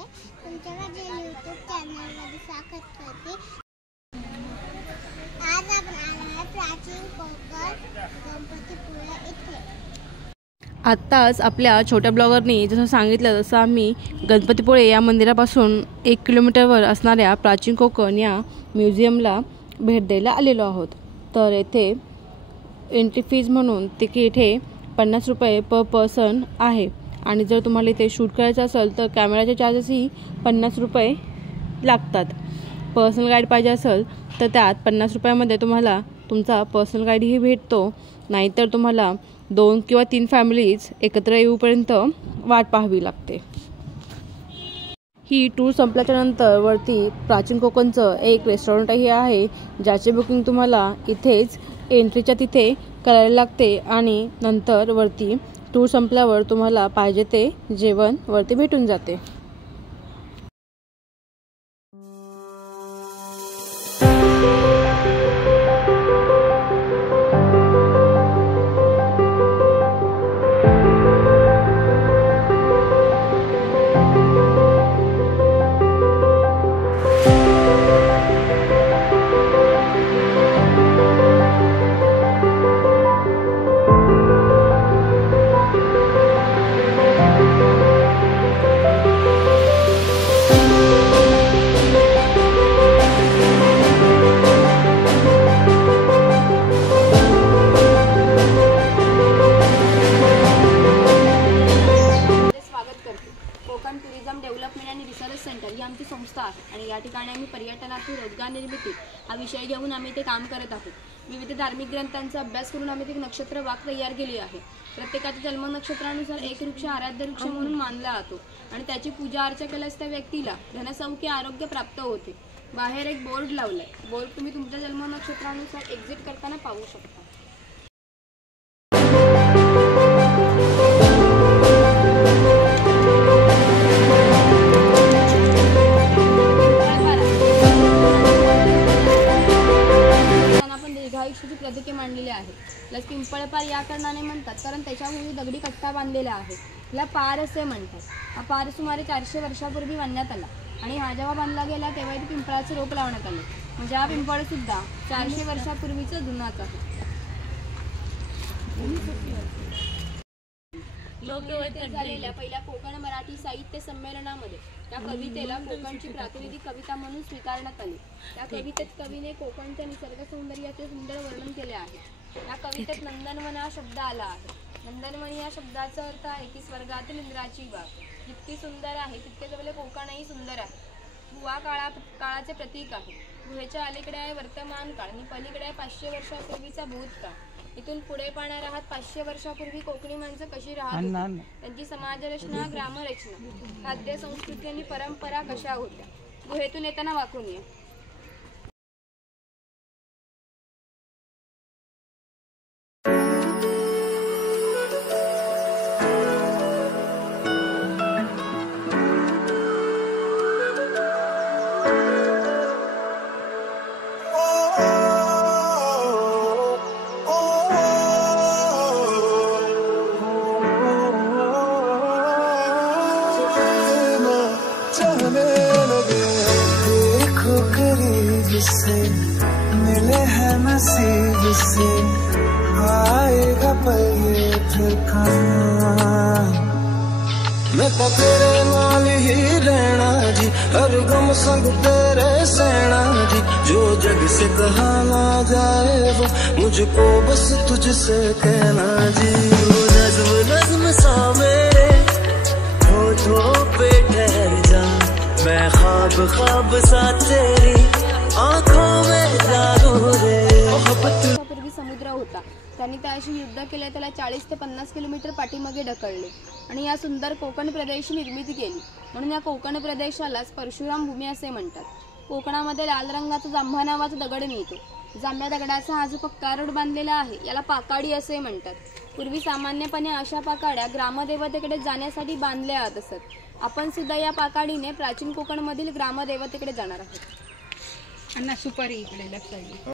तुमच्या माझ्या यूट्यूब चॅनलमध्ये स्वागत करते। आज आपण आलो आहे प्राचीन कोकण गणपतीपुळे इथे। आत्ताच आपल्या छोट्या ब्लॉगरनी जसं सांगितलं तसं आम्ही गणपतीपुळे या मंदिरापासून 1 किलोमीटरवर असणाऱ्या प्राचीन कोकण या म्युझियमला भेट द्यायला आलेलो आहोत। तर येथे एंट्री फीज म्हणून तिकीट हे 50 रुपये पर पर्सन आहे आणि जर तुम्हाला इथे शूट करायचं असेल तर कॅमेराचे चार्जेसही 50 रुपये लागतात। पर्सनल गाईड पाहिजे असेल तर त्यात 50 रुपयामध्ये तुम्हाला तुमचा पर्सनल गाईडही भेटतो, नाहीतर तुम्हाला 2 किंवा 3 फॅमिलीज एकत्र येऊपर्यंत वाट पाहावी लागते। ही टूर संपल्याच्या नंतर वरती प्राचीन कोकणचं एक रेस्टॉरंटही आहे, ज्याचे बुकिंग तुम्हाला इथेच एंट्रीच्या तिथे करायला लागते आणि नंतर वरती टूर संपल्यावर तुम्हाला पाहिजे ते जेवण वरती भेटून जाते। कोकण टुरिझम डेव्हलपमेंट आणि रिसर्च सेंटर ही आमची संस्था आहे आणि या ठिकाणी आम्ही पर्यटनातून रोजगार निर्मिती हा विषय घेऊन आम्ही ते काम करत आहोत। विविध धार्मिक ग्रंथांचा अभ्यास करून आम्ही ते नक्षत्र वाक तयार केली आहे। प्रत्येकाच्या जन्म नक्षत्रानुसार एक वृक्ष आराध्य वृक्ष म्हणून मानला जातो आणि त्याची पूजा अर्चा केल्यास त्या व्यक्तीला धनसौख्य आरोग्य प्राप्त होते। बाहेर एक बोर्ड लावलाय, बोर्ड तुम्ही तुमच्या जन्म नक्षत्रानुसार एक्झिट करताना पाहू शकता। दीर्घायुष्याची प्रतीके मांडलेली आहे। प्लस पिंपळपार या कारणाने म्हणतात कारण त्याच्याभोवती दगडी कट्टा बांधलेला आहे, याला पार असे म्हणतात। हा पार सुमारे 400 वर्षापूर्वी बांधण्यात आला आणि हा जेव्हा बांधला गेला तेव्हा इथे पिंपळाचे रोप लावण्यात आले, म्हणजे हा पिंपळ सुद्धा 400 वर्षापूर्वीचा जुनाच आहे। झालेल्या पहिल्या कोकण मराठी साहित्य संमेलनामध्ये त्या कवितेला कोकणची प्रातिनिधिक कविता म्हणून स्वीकारण्यात आली। त्या कवितेत कवीने कोकणच्या निसर्ग सौंदर्याचे सुंदर वर्णन केले आहे। या कवितेत नंदनवन हा शब्द आला आहे। नंदनवन या शब्दाचा अर्थ आहे की स्वर्गातील इंद्राची बाग जितकी सुंदर आहे तितकेच आपले कोकणही सुंदर आहे। गुहा काळाचे प्रतीक आहे। गुहेच्या अलीकडे आहे वर्तमान काळ आणि पलीकडे आहे 500 वर्षापूर्वीचा भूतकाळ। इथून पुढे पाहणार आहात 500 वर्षापूर्वी कोकणी माणसं कशी राहत होती, त्यांची समाजरचना, ग्रामरचना, खाद्य संस्कृती आणि परंपरा कशा होत्या। गुहेतून येताना वाकून या। जिससे मिले हैं नसीब से आएगा पल ये फिर कहाँ। मैं तो तेरे नाल ही रहना जी, हर गम संग तेरे सहना जी। जो जग से कहा ना जाए वो मुझको बस तुझसे कहना जी। वो नज़्म नज़्म सा मेरे होठों पे ठहर जा, मैं ख्वाब ख्वाब सा तेरी आँखों में जागू रे। पूर्वी समुद्र होता, त्यांनी त्याशी युद्ध केले, त्याला 40 ते 50 किलोमीटर पाठीमागे ढकलले आणि या सुंदर कोकण प्रदेशाची निर्मिती केली। म्हणून या कोकण प्रदेशालाच परशुराम भूमी असे म्हणतात। कोकणामध्ये लाल रंगाचा जांभा नावाचा दगड मिळतो। जांभ्या दगडाचा हा जो पक्का रोड बांधलेला आहे याला पाकाडी असे म्हणतात। पूर्वी सामान्यपणे अशा पाकाड्या ग्रामदेवतेकडे जाण्यासाठी बांधल्या जात असत। आपण सुद्धा या पाकाडीने प्राचीन कोकणमधील ग्रामदेवतेकडे जाणार आहोत। अन्ना सुपारी इकडे लक्षात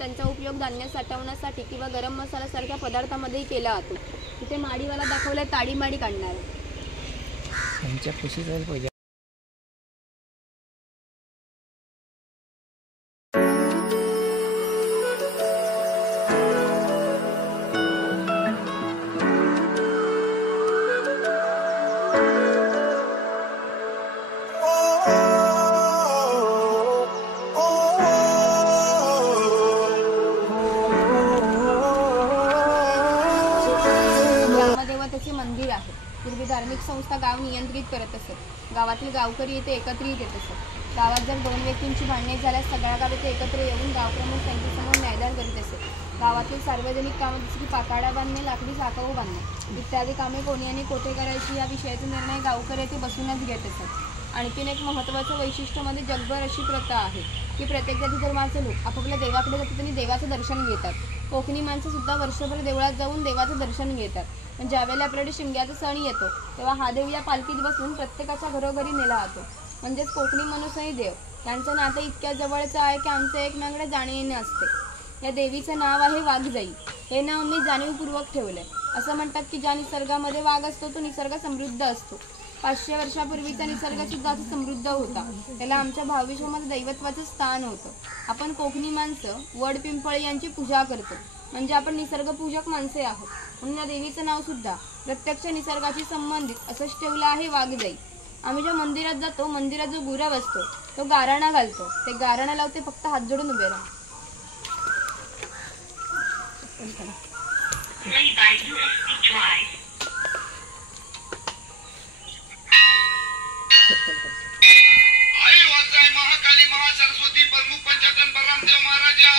त्यांचा उपयोग धान्य साठवण्यासाठी किंवा गरम मसाल्यासारख्या पदार्थामध्येही केला जातो. तिथे माडीवाला दाखवलाय ताडी माडी काढणार. त्यांच्या खुशी जायला पाहिजे. ग्रामदेवतेचे मंदिर आहे. पूर्वी धार्मिक संस्था गाव नियंत्रित करत असत. गावातील गावकरी येथे एकत्रित येत असत. गावात जर दोन व्यक्तींची भांडणे झाल्यास सगळ्या गाव येथे एकत्र येऊन गावप्रमुख त्यांच्यासमोर न्यायदान करीत असत. गावातील सार्वजनिक कामे जसे की पाकाडा बांधणे, लाकडी साकव बांधणे इत्यादी कामे कोणी आणि कोठे करायची या विषयाचा निर्णय गावकरी येथे बसूनच घेत असत. आणखीन एक महत्त्वाचं वैशिष्ट्य म्हणजे जगभर अशी प्रथा आहे की प्रत्येक जाती धर्माचे लोक आपापल्या देवाकडे जातात आणि देवाचं दर्शन घेतात. कोकणी माणसं सुद्धा वर्षभर देवळात जाऊन देवाचं दर्शन घेतात. पण ज्यावेळेला आपल्याकडे शिमग्याचा सण येतो तेव्हा हा देव या पालखीत बसून प्रत्येकाच्या घरोघरी नेला जातो. म्हणजेच कोकणी माणूस आणि देव यांचं नातं इतक्या जवळचं आहे की आमचं एकमेकांकडे जाणे येणे असते. या देवीचं नाव आहे वाघजाई. हे नाव मी जाणीवपूर्वक ठेवलंय. असं म्हणतात की ज्या निसर्गामध्ये वाघ असतो तो निसर्ग समृद्ध असतो. 500 वर्षापूर्वीचा निसर्ग सुद्धा असं समृद्ध होता. त्याला आमच्या भाविष्यामध्ये दैवत्वाचं स्थान होतं. आपण कोकणी माणसं वड पिंपळ यांची पूजा करतो. म्हणजे आपण निसर्गपूजक माणसे आहोत. म्हणून या देवीचं नाव सुद्धा प्रत्यक्ष निसर्गाशी संबंधित असंच ठेवलं आहे वाघजाई. आम्ही ज्या मंदिरात जातो, मंदिरात जो गुरव असतो तो गाराणा घालतो. ते गाराणा लावते फक्त हात जोडून उभे राहा. आई वाजताय महाकाली महासरस्वती प्रमुख पंचायतन बलरामदेव महाराजा.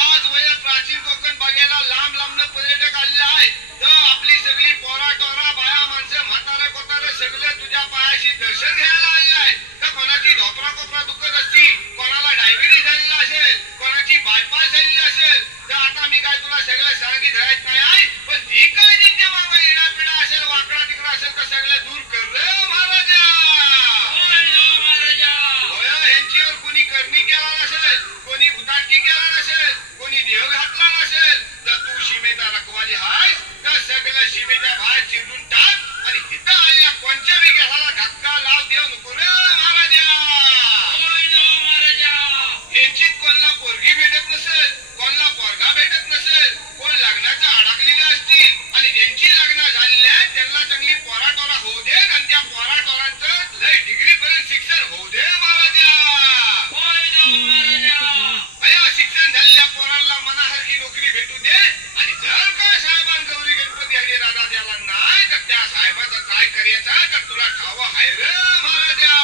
आज वय प्राचीन कोकण बघायला लांब लांबनं पर्यटक आलेले आहेत. तर आपली सगळी पोरा टोरा बाया माणसं म्हातारे कोतारे सगळे तुझ्या पायाशी दर्शन घ्यायला आलेले आहेत. तर कोणाची ढोपरा कोपरा दुखत असती, कोणाला डायबिटीस झालेला असेल, कोणाची बायपास झालेली असेल. तर आता मी काय तुला सगळं सांगित राहत नाही आहे. पण जी काय जिंक्या बाबा इडापिडा असेल, वाकडा तिकडा असेल तर सगळं दूर कर रे महाराजा. ह्यांच्यावर कोणी करणी केला नसेल, कोणी भुताटकी केला नसेल, कोणी देव घातला नसेल तर तू सीमेचा रखवाली आहेस. तर सगळं सीमेच्या बाहेर चिरून टाक आणि तिथं आलेल्या कोणत्या बी घ्याला धक्का लाव देऊ नको रे महाराजा. यांची कोणाला पोरगी भेटत नसेल, कोणाला पोरगा भेटत नसेल, कोण लग्नाचं अडकलेलं असतील आणि ज्यांची लग्न झालेली आहे त्यांना चांगली पोराटोरा होऊ दे आणि त्या पोराटोरांचं लय डिग्री पर्यंत शिक्षण होऊ दे महाराजा. शिक्षण झालेल्या पोरांना मनासारखी नोकरी भेटू दे. आणि जर का साहेबान गौरी गणपती हरी राजा द्याला नाही तर त्या साहेबाचं काय करायचं तर तुला ठाव आहे रे महाराजा.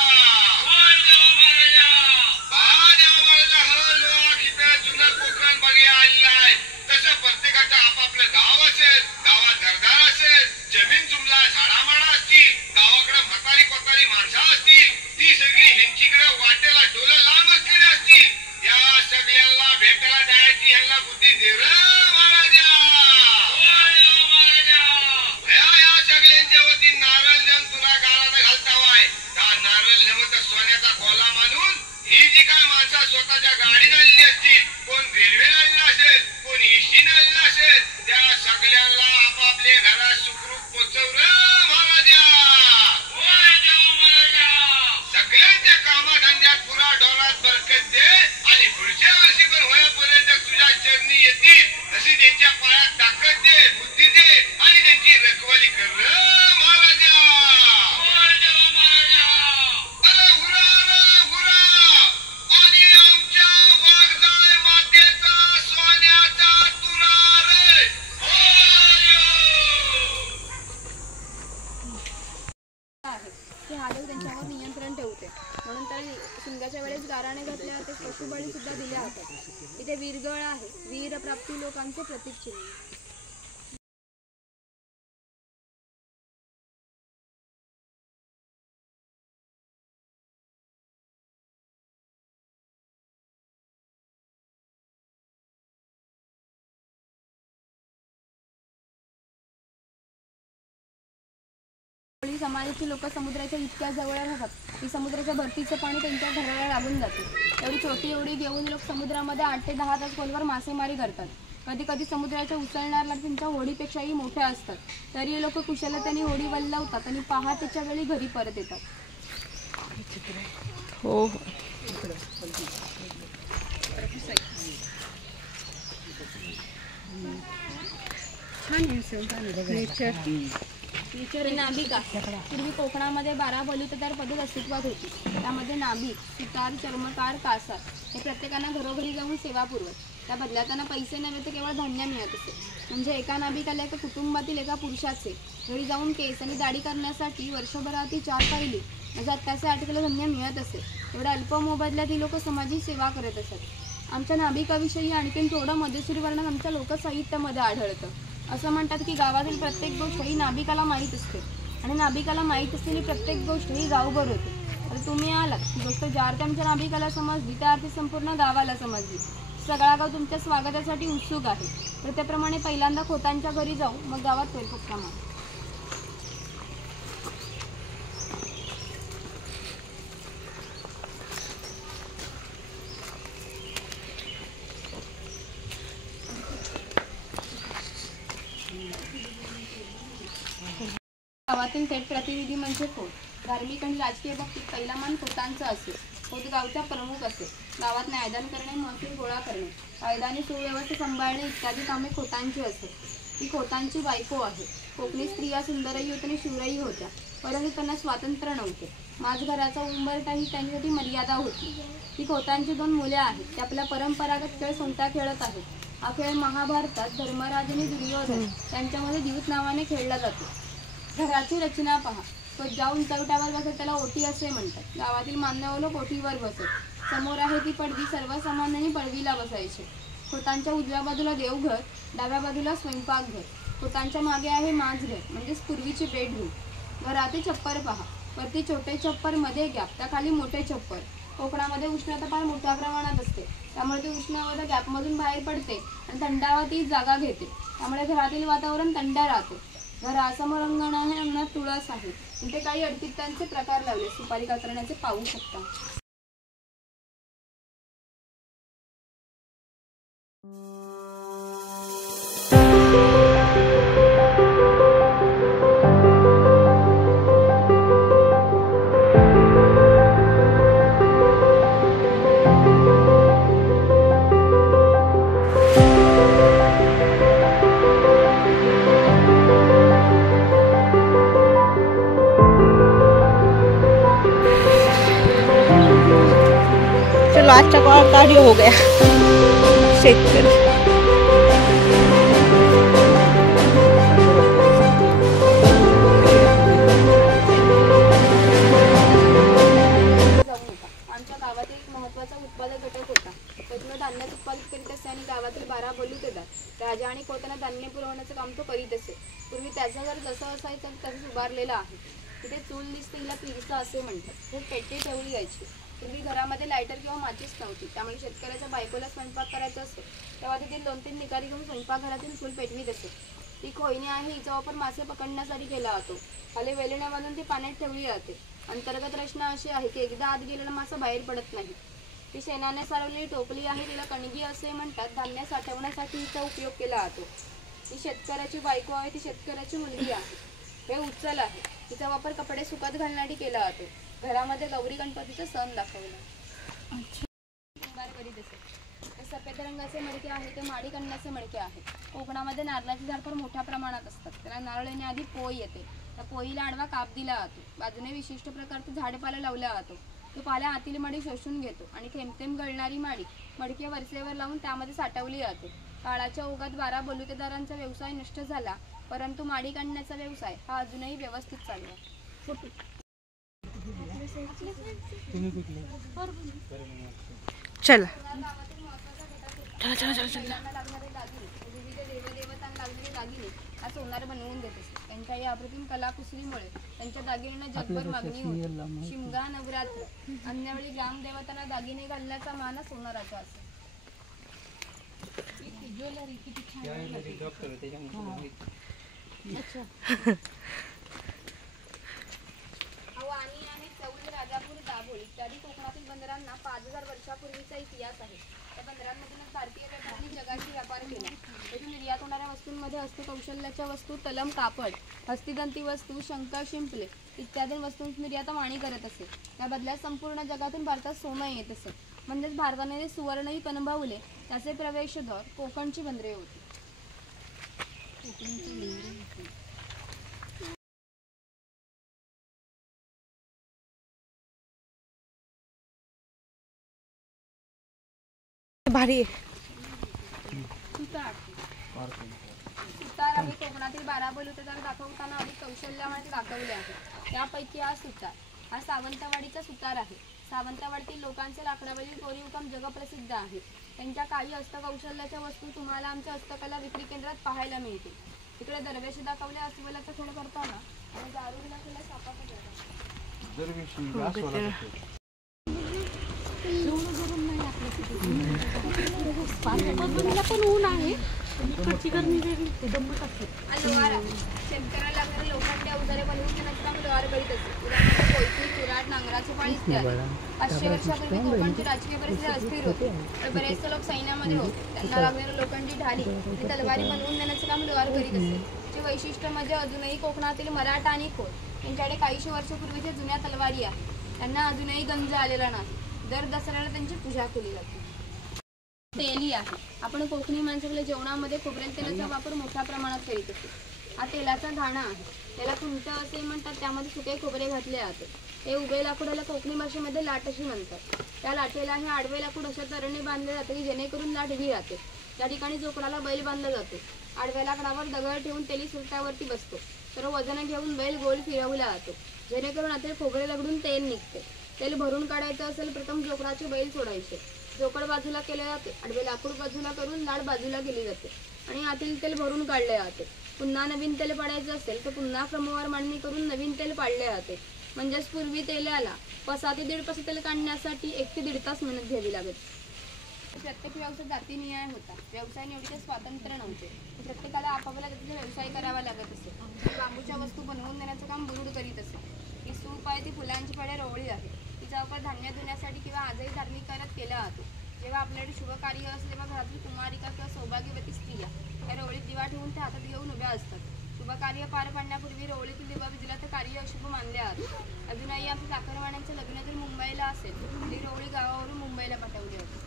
जुनं कोकण बघे आलेलं आहे. तसं प्रत्येकाचं आपापलं गाव असेल, गावात घरदार असेल, जमीन जुमला झाडामाडा असतील, गावाकडे म्हातारी कोतारी माणसं असतील, ती सगळी ह्यांचीकडे वाटेला डोलं लांब असलेली असतील. या सगळ्यांना भेटायला द्यायची ह्यांना बुद्धी दे रे महाराजा. या सगळ्यांच्या वती नारळ देऊन तुला गाळाला घालता वाय. त्या नारळ नव्हत सोन्याचा गोला मानून ही जी काय माणसं स्वतःच्या गाडीने आलेली असतील, कोण रेल्वेला आलेला असेल, कोण एसटीने आलेला असेल, त्या सगळ्यांना आपापले घरात सुखरूप पोचव रे महाराजा. सगळ्यांच्या कामाधंद्यात पुरा डोळ्यात बरकत दे आणि पुढच्या वर्षी पण होईपर्यंत तुझ्या चरणी येतील तशी त्यांच्या पायात ताकद दे, बुद्धी दे आणि त्यांची रखवाली कर रे महाराजा. अरे हुरा रे हुरा आणि आमच्या वाघजाई मातेचा सोन्याचा तुरा रे. की हा देव त्यांच्यावर नियंत्रण ठेवते. म्हणून त्याने शिमग्याच्या वेळेस गाराणे घातले होते, पशुबळी सुद्धा दिल्या होत्या. इथे वीरगळ आहे, वीर प्राप्ती लोकांचे प्रतीक चिन्ह. काही समाजाची लोक समुद्राच्या इतक्या जवळ राहतात की समुद्राच्या भरतीचं पाणी त्यांच्या घराला लागून जाते. एवढी छोटी एवढी घेऊन लोक समुद्रामध्ये 8 ते 10 तास खोलवर मासेमारी करतात. कधी कधी समुद्राच्या उसळणाऱ्या त्यांच्या होडीपेक्षाही मोठ्या असतात. तरी लोक कुशलतेने होडी वल्लवतात आणि पहाटेच्या वेळी घरी परत येतात. हो नेचर नाभिका. पूर्वी कोकणामध्ये 12 बलुतेदार पद्धत अस्तित्वात होती. त्यामध्ये नाभिक, सुतार, चर्मकार, कासार हे प्रत्येकानं घरोघरी जाऊन सेवा पुरवत. त्या बदल्यात त्यांना पैसे नव्हे तर केवळ धान्य मिळत असे. म्हणजे एका नाभिकाला एका कुटुंबातील एका पुरुषाचे घरी जाऊन केस आणि दाढी करण्यासाठी वर्षभरातील 4 पहिली म्हणजे 8 किलो धान्य मिळत असे. एवढ्या अल्प मोबदल्यात ही लोक समाजाची सेवा करत असत. आमच्या नाभिकाविषयी आणखीन थोडं मध्यश्री वर्णन आमच्या लोकसाहित्यामध्ये आढळतं. असं म्हणतात की गावातील प्रत्येक गोष्ट ही नाभिकाला माहीत असते आणि नाभिकाला माहीत असलेली प्रत्येक गोष्ट ही गावभर होते. तर तुम्ही आलात ही गोष्ट ज्या अर्थी आमच्या नाभिकाला समजली त्या अर्थी संपूर्ण गावाला समजली. सगळा गाव तुमच्या स्वागतासाठी उत्सुक आहे. तर त्याप्रमाणे पहिल्यांदा खोतांच्या घरी जाऊ, मग गावात फेरफटका मारू. गावातील थेट प्रतिनिधी म्हणजे खोत. धार्मिक आणि राजकीय बाबतीत पहिला मान खोतांचा असेल. खोत गावचा प्रमुख असेल. गावात न्यायदान करणे, महसूल गोळा करणे, कायदा आणि सुव्यवस्था सांभाळणे इत्यादी कामे खोतांची असेल. ही खोतांची बायको आहे. कोकणी स्त्रिया सुंदरही होत्या आणि शूरही होत्या, परंतु त्यांना स्वातंत्र्य नव्हते. माझघराचा उंबरठाही त्यांच्यासाठी मर्यादा होती. ही खोतांची 2 मुले आहेत. ते आपला परंपरागत खेळ सोंगटा खेळत आहेत. हा खेळ महाभारतात धर्मराज आणि दुर्योधन यांच्यामध्ये द्यूत नावाने खेळला जातो. घराची रचना पहा. तो ज्या उंचवट्यावर बसत त्याला ओटी असे म्हणतात. गावातील मान्यवर लोक ओटीवर बसत. समोर आहे ती पडवी सर्वसामान्यांनी पडवीला बसायचे. खोतांच्या उजव्या बाजूला देवघर, डाव्या बाजूला स्वयंपाकघर. खोतांच्या मागे आहे माझघर म्हणजेच पूर्वीची बेडरूम. घराचे छप्पर पहा. वरती छोटे छप्पर, मध्ये गॅप, त्याखाली मोठे छप्पर. कोकणामध्ये उष्णता फार मोठ्या प्रमाणात असते, त्यामुळे ती उष्ण हवा गॅपमधून बाहेर पडते आणि थंड हवा ती जागा घेते. त्यामुळे घरातील वातावरण थंड राहते. घरासमोर अंगण आहे. अंगणात तुळस आहे. इथे काही अडतित्यांचे प्रकार लावले. सुपारी कातरण्याचे पाहू शकता. चलो आज का कार्डियो हो गया. शेतकरी आमच्या गावातील एक महत्त्वाचा उत्पादक घटक होता. त्यातून धान्य उत्पादित करीत असे आणि गावातील 12 बलुतेदार राजा आणि खोतांना धान्य पुरवण्याचं काम तो करीत असे. पूर्वी त्याचं घर जसं असायचं तसंच उभारलेलं आहे. तिथे चूल दिसते, हिला पिरसा असे म्हणतात. खूप पेटी ठेवली जायची. पूर्वी घरामध्ये लायटर किंवा माचीस नव्हती, त्यामुळे शेतकऱ्याच्या बायकोला स्वयंपाक करायचा असतो तेव्हा तिथे 2-3 निकारी घेऊन स्वयंपाकघरातील चूल पेटवीत असे. ती खोयणी आहे. हिचा वापर मासे पकडण्यासाठी केला जातो. खाली वेलण्या बांधून ती पाण्यात ठेवली जाते. अंतर्गत रचना अशी आहे की एकदा आत गेलेला मासा बाहेर पडत नाही. ती शेणाने सारवलेली टोपली आहे. तिला कणगी असे म्हणतात. धान्य साठवण्यासाठी हिचा उपयोग केला जातो. ती शेतकऱ्याची बायको आहे. ती शेतकऱ्याची मुलगी आहे. हे उचल आहे. तिचा वापर कपडे सुकत घालण्यासाठी केला जातो. घरामध्ये गौरी गणपतीचा सण दाखवला. करीत असे. ते सफेद रंगाचे मडके आहे ते माडी कण्याचे मडके आहे. कोकणामध्ये नारळाचे झाड फार मोठ्या प्रमाणात असतात. त्याला नारळ येण्याआधी पोई येते. त्या पोईला आडवा काप दिला जातो. बाजूने विशिष्ट प्रकारचे झाडेपाला लावला जातो. तो पाला आतील माडी शोषून घेतो आणि थेंब गळणारी माडी मडके वरचेवर लावून त्यामध्ये साठवली जाते. काळाच्या ओघात 12 बलुतेदारांचा व्यवसाय नष्ट झाला, परंतु माडी काढण्याचा व्यवसाय हा अजूनही व्यवस्थित चालू आहे. चला विविध देवदेवतांना लागलेले दागिने हा सोनार बनवून देत असते. त्यांच्या या अप्रतिम कलाकुसरीमुळे त्यांच्या दागिन्यांना जगभर मागणी होती. शिमगा, नवरात्र, अन्यवेळी ग्रामदेवतांना दागिने घालण्याचा मान सोनाराचा असे. 5000 वर्षापूर्वीचा इतिहास आहे. त्या बंदरांमधूनच भारतीय व्यापाऱ्यांनी जगाशी व्यापार केला. येथून निर्यात होणाऱ्या वस्तूंमध्ये हस्तकौशल्याच्या वस्तू, तलम कापड, हस्तिदंती वस्तू, शंख, शिंपले इत्यादी वस्तूंची निर्यात वाणी करत असे. त्या बदल्यात संपूर्ण जगातून भारतात सोनं येत असे. म्हणजेच भारताने सुवर्णही कणभावले. त्याचे प्रवेशद्वार कोकणची बंदरे होती. भारी सुतार आहे. कोकणातील 12 बलुतेदार दाखवताना अनेक कौशल्यामध्ये दाखवले आहे. त्यापैकी हा सुतार हा सावंतवाडीचा सुतार आहे. सावंतवाडीतील लोकांचे लाकडावरील कोरीवकाम जगप्रसिद्ध आहे. त्यांच्या काही हस्तकौशल्याच्या वस्तू तुम्हाला आमच्या हस्तकला विक्री केंद्रात पाहायला मिळतील. इकडे दरवेशी दाखवले अस्वलाचा खेळ करताना आणि दारू दाखवल्या सापाचा लोहार शेतकऱ्याला लागणारे लोखंडी अवजारे बनवून देण्याचं काम लोहार करीत असते. उदाहरणार्थ कोयती, कुऱ्हाड, नांगराचे पाळ इत्यादी. 500 वर्षापूर्वी कोकणची राजकीय परिस्थिती अस्थिर होती. बरेचसे लोक सैन्यामध्ये होते. त्यांना लागणारे लोखंडी ढाली आणि तलवारी बनवून देण्याचं काम लोहार करीत असते. चे वैशिष्ट्य म्हणजे अजूनही कोकणातील मराठा आणि खोत यांच्याकडे काहीशे वर्षापूर्वीच्या जुन्या तलवारी आहेत. त्यांना अजूनही गंज आलेला नाही. दर दसऱ्याला त्यांची पूजा केली जाते. तेली आहे. आपण कोकणी माणसाकडे जेवणामध्ये खोबरेल तेलाचा वापर मोठ्या प्रमाणात करीत असतो. हा तेलाचा घाणा आहे. त्याला खुंट असे म्हणतात. त्यामध्ये सुके खोबरे घातले जाते. हे उभे लाकूडाला कोकणी भाषेमध्ये लाट अशी म्हणतात. त्या लाटेला हे आडवे लाकूड अशा तऱ्हेने बांधले जाते की जेणेकरून लाट उभी राहते. त्या ठिकाणी जोकडाला बैल बांधला जातो. आडव्या लाकडावर दगड ठेवून तेली सुरट्यावरती बसतो. सर्व वजन घेऊन बैल गोल फिरवला जातो जेणेकरून आतील खोबरे लगडून तेल निघते. तेल भरून काढायचं असेल प्रथम जोकडाचे बैल सोडायचे. जोकड बाजूला केले जाते. आडवे लाकूड बाजूला करून लाड बाजूला केली जाते आणि आतील तेल भरून काढले जाते. पुन्हा नवीन तेल पाडायचं असेल तर पुन्हा क्रमवार मांडणी करून नवीन तेल पाडले जाते. म्हणजेच पूर्वी तेलाला 5 ते 1.5 पस तेल काढण्यासाठी 1 ते 1.5 तास मेहनत घ्यावी लागत. प्रत्येक व्यवसाय जातीनिहाय होता. व्यवसाय निवडीचे स्वातंत्र्य नव्हते. प्रत्येकाला आपापला जातीचा व्यवसाय करावा लागत असे. बांबूच्या वस्तू बनवून देण्याचं काम बुरुड करीत असे. ही सूप आहे ती फुलांची पाडे रोवळी आहे. तिचा वापर धान्य धुण्यासाठी किंवा आजही धार्मिक कार्यात केला जातो. जेव्हा आपल्याकडे शुभ कार्य असले तेव्हा घरातील कुमारिका किंवा सौभाग्यवती स्त्रिया या रोवळीत दिवा ठेवून त्या हातात घेऊन उभ्या असतात. शुभ कार्य पार पाडण्यापूर्वी रोवळीतील दिवा विजला तर कार्य अशुभ मानले जाते. अजूनही आमच्या चाकरमान्यांचं लग्न जर मुंबईला असेल तरी रोवळी गावावरून मुंबईला पाठवली होती.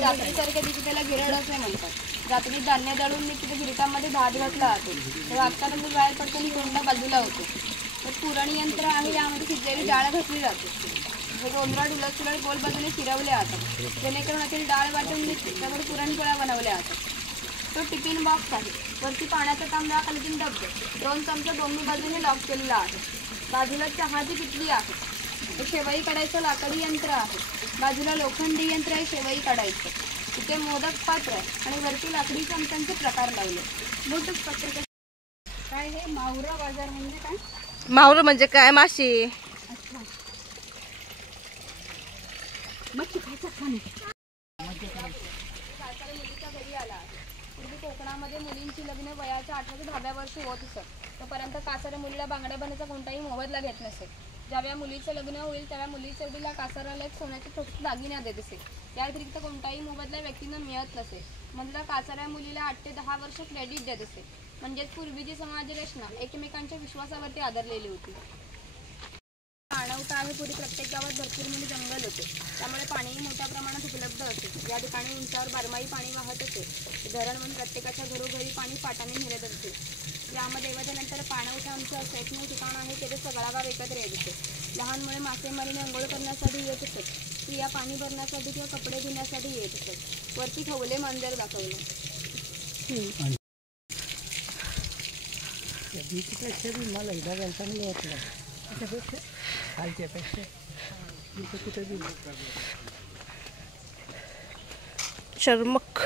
रात्रीसारख्या दिवशी त्याला गिरड असे म्हणतात. रात्री धान्य दळून मी तिथे गिरटामध्ये भात घातला जातो. तेव्हा आत्तानंतर बाहेर पडताना कोंडा बाजूला होतो. तर पुराणी यंत्र आहे. यामध्ये शिजलेली डाळ घातली जाते. गोंधळात उलट सुलट गोल बाजूने फिरवले जातात जेणेकरून यातील डाळ वाटून निघते. त्यावर पुरणपोळ्या बनवल्या जातात. तो टिफिन बॉक्स आहे. वरती पाण्याचा तांब्या, खाली डबे, 2 चमचे दोन्ही बाजूने लॉक केलेला आहे. बाजूला चहाची किटली आहे. शेवई काढायचं लाकडी यंत्र आहे. बाजूला लोखंडी यंत्र आहे शेवई काढायचं. इथे मोदक पात्र आहे आणि वरती लाकडी चमच्यांचे प्रकार लावले. मोठच पत्र काय हे मावरा बाजार म्हणजे काय? मावरं म्हणजे काय? माशी. मच्छी खायचा खाणे. मुलीच्या घरी आला आहे. पूर्वी कोकणामध्ये मुलींची लग्न वयाच्या 8 ते 10व्या वर्षी होत असत. तोपर्यंत कासाऱ्या मुलीला बांगड्या बनण्याचा कोणताही मोबदला घेत नसे. ज्यावेळा मुलीचं लग्न होईल त्यावेळा मुलीच्या वडीला कासाराला एक सोन्याचे छोटे दागिने देत असे. या व्यतिरिक्त कोणताही मोबदला व्यक्तींना मिळत नसे. म्हणजे कासाऱ्या मुलीला 8 ते 10 वर्ष क्रेडिट देत असे. म्हणजेच पूर्वीची समाज रचना एकमेकांच्या विश्वासावरती आधारलेली होती. पाणवठा आहे. पूर्वी प्रत्येक गावात भरपूर मोठे जंगल होते. त्यामुळे पाणीही मोठ्या प्रमाणात उपलब्ध असे. या ठिकाणी उंचावर बारमाही पाणी वाहत असे. धरण म्हणून प्रत्येकाच्या घरोघरी पाणी पाटाने मिळत असते. यामध्ये नंतर पाणवठा आमचं असं एकमेव ठिकाण आहे. तेथे सगळा गाव एकत्र येत असे. लहान मुले मासेमारीने अंघोळ करण्यासाठी येत असत. स्त्रिया पाणी भरण्यासाठी किंवा कपडे धुण्यासाठी येत असत. वरती खवले मंदिर दाखवलं. बीचपेक्षा बी मला एकदा चांगलं वाटलं. खालच्यापेक्षा कुठे बी चर्मक.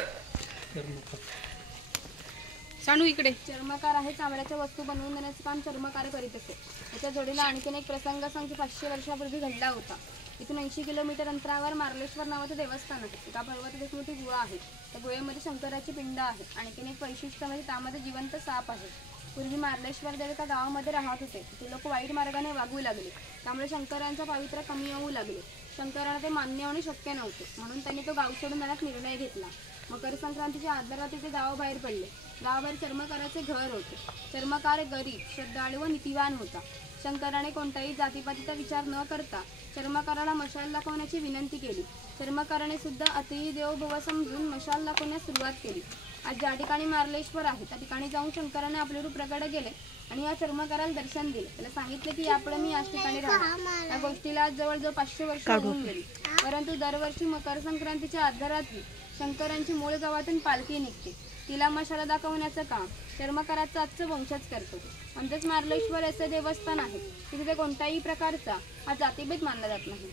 सांडू इकडे. चर्मकार आहे चामड्याच्या वस्तू बनवून देण्याचं काम चर्मकार करीत असे. त्याच्या जोडीला आणखीन एक प्रसंग सांग 500 वर्षापूर्वी घडला होता. इथून 80 किलोमीटर अंतरावर मार्लेश्वर नावाचं देवस्थान आहे. एका पर्वतात एक मोठी गुहा आहे. त्या गुहेमध्ये शंकराची पिंड आहे. आणखीन एक वैशिष्ट्य म्हणजे त्यामध्ये जिवंत साप आहे. पूर्वी मार्लेश्वर देव एका गावामध्ये राहत होते. ते लोक वाईट मार्गाने वागू लागले. त्यामुळे शंकरांचं पावित्र्य कमी होऊ लागले. शंकरांना ते मान्य होणे शक्य नव्हते, म्हणून त्यांनी तो गाव सोडून जाण्याचा निर्णय घेतला. मकर संक्रांतीच्या आदल्या रात्री ते गावाबाहेर पडले. गावाबाहेर चर्मकाराचे घर होते. चर्मकार गरीब, श्रद्धाळू व नीतिवान होता. शंकराने कोणताही जातीपातीचा विचार न करता चर्मकाराला मशाल दाखवण्याची विनंती केली. चर्मकाराने सुद्धा अतिही देव भव समजून मशाल दाखवण्यास सुरुवात केली. आज ज्या ठिकाणी मार्लेश्वर आहे त्या ठिकाणी जाऊन शंकराने आपले रूप प्रकट केले आणि या चर्मकाराला दर्शन दिले. त्याला सांगितले की यापुढे मी याच ठिकाणी राहणार. या गोष्टीला आज जवळजवळ 500 वर्ष होऊन गेली. परंतु दरवर्षी मकर संक्रांतीच्या आदल्या रात्री शंकरांची मूळ गावातून पालखी निघते. तिला मशाला दाखवण्याचं काम चर्मकाराचा आजचं वंशच करतो. म्हणजेच मार्लेश्वर असे देवस्थान आहे की तिथे कोणत्याही प्रकारचा हा जातीभेद मानला जात नाही.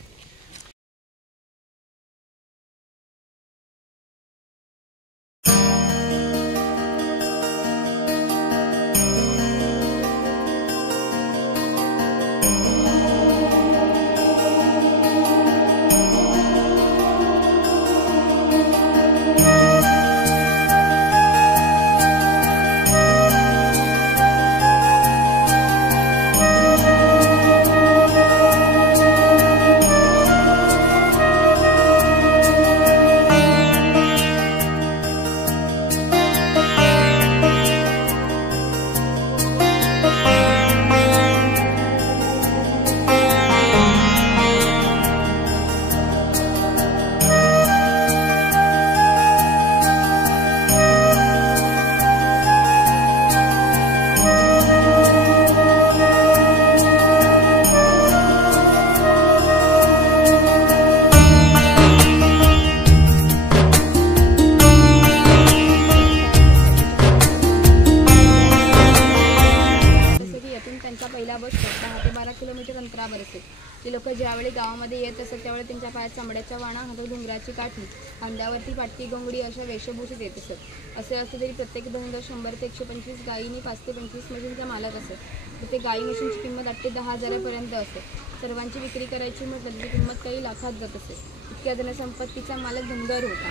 ती लोक ज्यावेळी गावामध्ये येत असत त्यावेळी त्यांच्या पायात चामड्याच्या वाणा, हातात डोंगराची काठी, खांद्यावरती पाटकी घोंगडी अशा वेशभूषेत येत असत. असे असले तरी प्रत्येक धंदा 100 ते 125 गायींनी 5 ते 25 म्हशींचा मालक असत. प्रत्येक गायी म्हशींची किंमत 8 ते 10,000पर्यंत असते. सर्वांची विक्री करायची म्हटलं त्याची किंमत काही लाखात जात असे. इतक्या धनसंपत्तीचा मालक धनगर होता.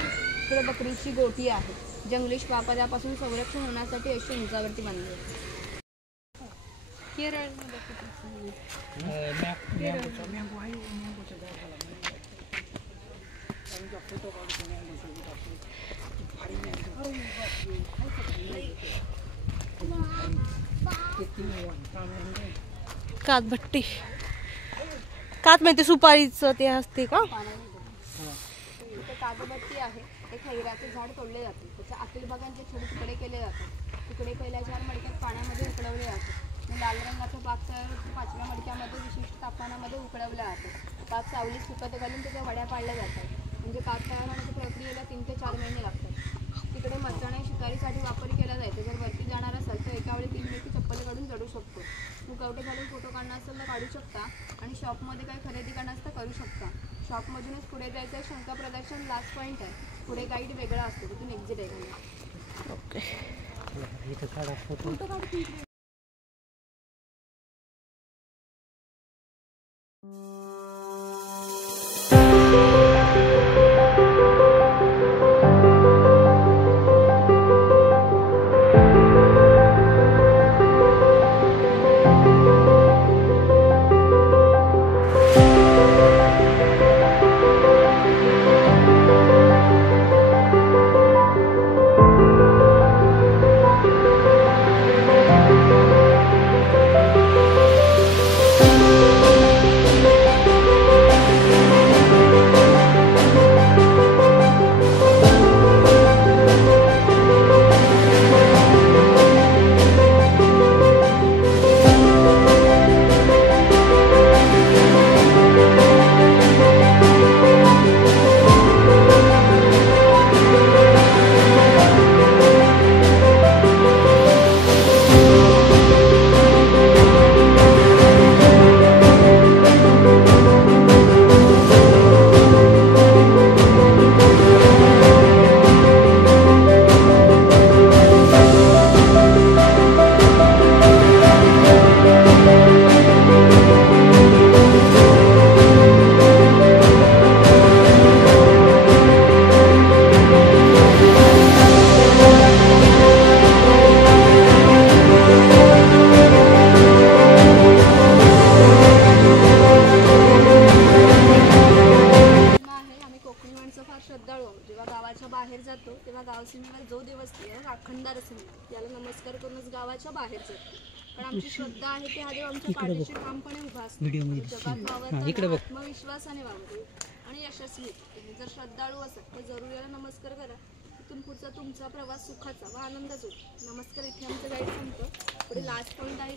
पुढे बकरीची गोठी आहे. जंगली श्वापदापासून संरक्षण होण्यासाठी अशी उंचावरती बांधली आहे. कातभट्टी कात म्हणजे सुपारीचं ते असते का? कातभट्टी आहे. एक खैराचे झाड तोडले जाते. त्याच्या आतील भागांचे छोटे तुकडे केले जातात. तुकडे पहिल्या 4 मडक्यात पाण्यामध्ये उकळवले जातात. लाल रंगाचा पाक तयार होतो. 5व्या मडक्यामध्ये विशिष्ट तापमानामध्ये उकळवला जातो. पाक सावलीत सुकत घालून त्याच्या वड्या पाडल्या जातात. म्हणजे कात तयार होण्याच्या प्रक्रियेला 3 ते 4 महिने लागतात. तिकडे मचाणे शिकारीसाठी वापर केला जायचा. जर वरती जाणार असाल तर एका वेळी 3 व्यक्ती चप्पल काढून चढू शकतो. मुखवटे घालून फोटो काढणार असेल तर काढू शकता आणि शॉपमध्ये काही खरेदी करणार असेल तर करू शकता. शॉपमधूनच पुढे जायचं आहे. शंका प्रदर्शन लास्ट पॉईंट आहे. पुढे गाईड वेगळा असतो. तिथून एक्झिट आहे. ओके. देव आमच्या पाठीशी ठामपणे उभा असतो. जगात वावरताना आत्मविश्वासाने वावरतो आणि यशस्वी होतो. तुम्ही जर श्रद्धाळू असाल तर जरूर याला नमस्कार करा. इथून पुढचा तुमचा प्रवास सुखाचा व आनंदाचा होतो. नमस्कार. इथे आमचं गाईड संपतं. पुढे लास्ट पॉईंट आहे